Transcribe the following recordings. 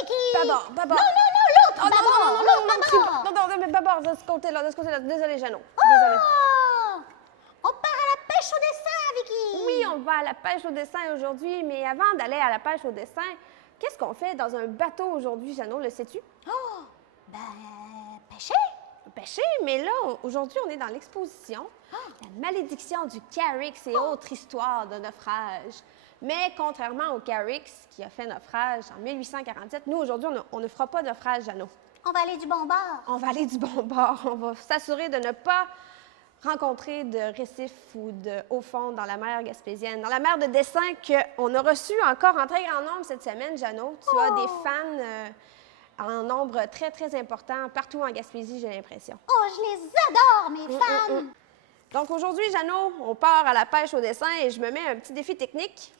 Vicky! Babord. Non, l'autre! Oh, Babord! L'autre babord! non, mais babord, de ce côté-là. Désolé, Jeannot. Désolé. Oh! On part à la pêche au dessin, Vicky! Oui, on va à la pêche au dessin aujourd'hui, mais avant d'aller à la pêche au dessin, qu'est-ce qu'on fait dans un bateau aujourd'hui, Jeannot, le sais-tu? Oh! Ben, pêcher? Pêcher, mais là, aujourd'hui, on est dans l'exposition La malédiction du Carrix et autres histoires de naufrage. Mais contrairement au Carrix qui a fait naufrage en 1847, nous, aujourd'hui, on ne fera pas naufrage, Jeannot. On va aller du bon bord. On va aller du bon bord. On va s'assurer de ne pas rencontrer de récifs ou de hauts fonds dans la mer gaspésienne. Dans la mer de dessin qu'on a reçu encore en très grand nombre cette semaine, Jeannot. Tu as des fans en nombre très, très important partout en Gaspésie, j'ai l'impression. Oh, je les adore, mes fans! Donc aujourd'hui, Jeannot, on part à la pêche au dessin et je me mets un petit défi technique.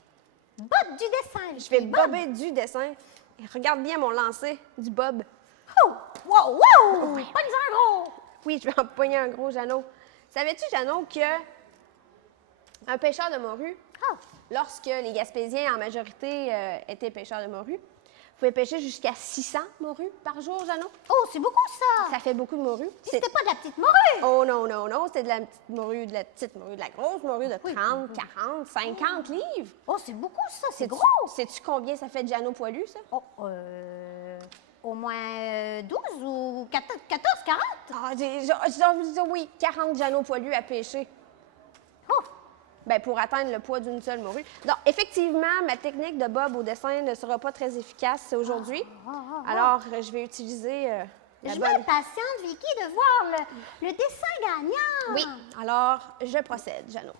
Bob du dessin. Je vais bobber du dessin. Et regarde bien mon lancer du bob. Oh! Wow, wow! Pas un gros! Oui, je vais en pogner un gros, Jeannot. Savais-tu, Jeannot, qu'un pêcheur de morue, lorsque les Gaspésiens en majorité étaient pêcheurs de morue, pouvait pêcher jusqu'à 600 morues par jour, Jeannot? Oh, c'est beaucoup ça! Ça fait beaucoup de morues. C'était pas de la petite morue! Oh non, non, non, c'était de la petite morue, de la petite morue, de la grosse morue de 30, 40, 50 livres. Oh, c'est beaucoup ça, c'est gros! Sais-tu combien ça fait de Jeannot poilu, ça? Oh, au moins 12 ou 14, 40? Ah, oui, 40 Jeannot poilus à pêcher. Oh! Ben, pour atteindre le poids d'une seule morue. Donc, effectivement, ma technique de bob au dessin ne sera pas très efficace aujourd'hui. Alors, je vais utiliser la Je bonne... m'impatiente, Vicky, de voir le dessin gagnant. Oui, alors, je procède, Jeannot.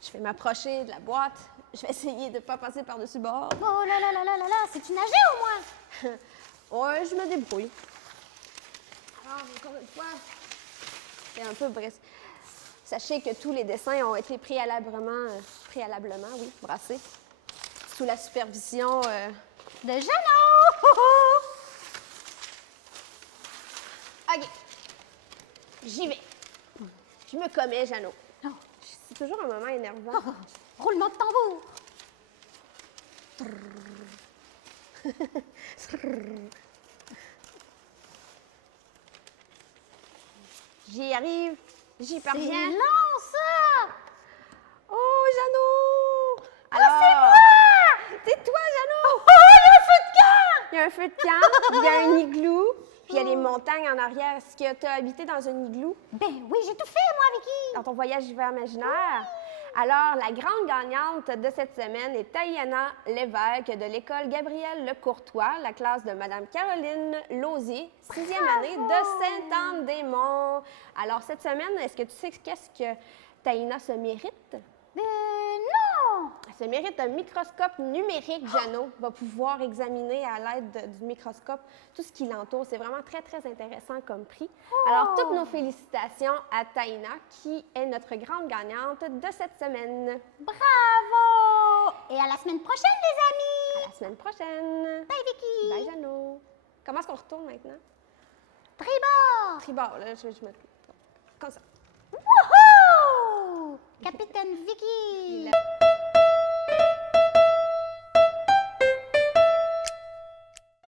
Je vais m'approcher de la boîte. Je vais essayer de ne pas passer par-dessus bord. Oh là là là là là là, c'est-tu nager au moins? Ouais, je me débrouille. Alors, encore une fois, c'est un peu brisé. Sachez que tous les dessins ont été préalablement, brassés, sous la supervision de Jeannot! OK. J'y vais. Je me commets, Jeannot. Oh. C'est toujours un moment énervant. Oh, roulement de tambour! J'y arrive. J'y C'est parviens. long, ça! Oh, Jeannot! Alors... c'est moi! C'est toi, Jeannot! Oh, il y a un feu de camp! Il y a un feu de camp, il y a un igloo, puis il y a les montagnes en arrière. Est-ce que tu as habité dans un igloo? Ben oui, j'ai tout fait, moi, Vicky! Dans ton voyage hiver imaginaire? Alors, la grande gagnante de cette semaine est Taïana Lévesque de l'école Gabriel Lecourtois, la classe de Mme Caroline Lausier, 6e année de Sainte-Anne-des-Monts. Alors, cette semaine, est-ce que tu sais qu'est-ce que Taïna se mérite? Non! Elle se mérite un microscope numérique, Jeannot. Va pouvoir examiner à l'aide du microscope tout ce qui l'entoure. C'est vraiment très, très intéressant comme prix. Alors, toutes nos félicitations à Taïna, qui est notre grande gagnante de cette semaine. Bravo! Et à la semaine prochaine, les amis! À la semaine prochaine! Bye, Vicky! Bye, Jeannot! Comment est-ce qu'on retourne maintenant? Tribord! Tribord, là, je me... Comme ça. Wouhou! Capitaine Vicky!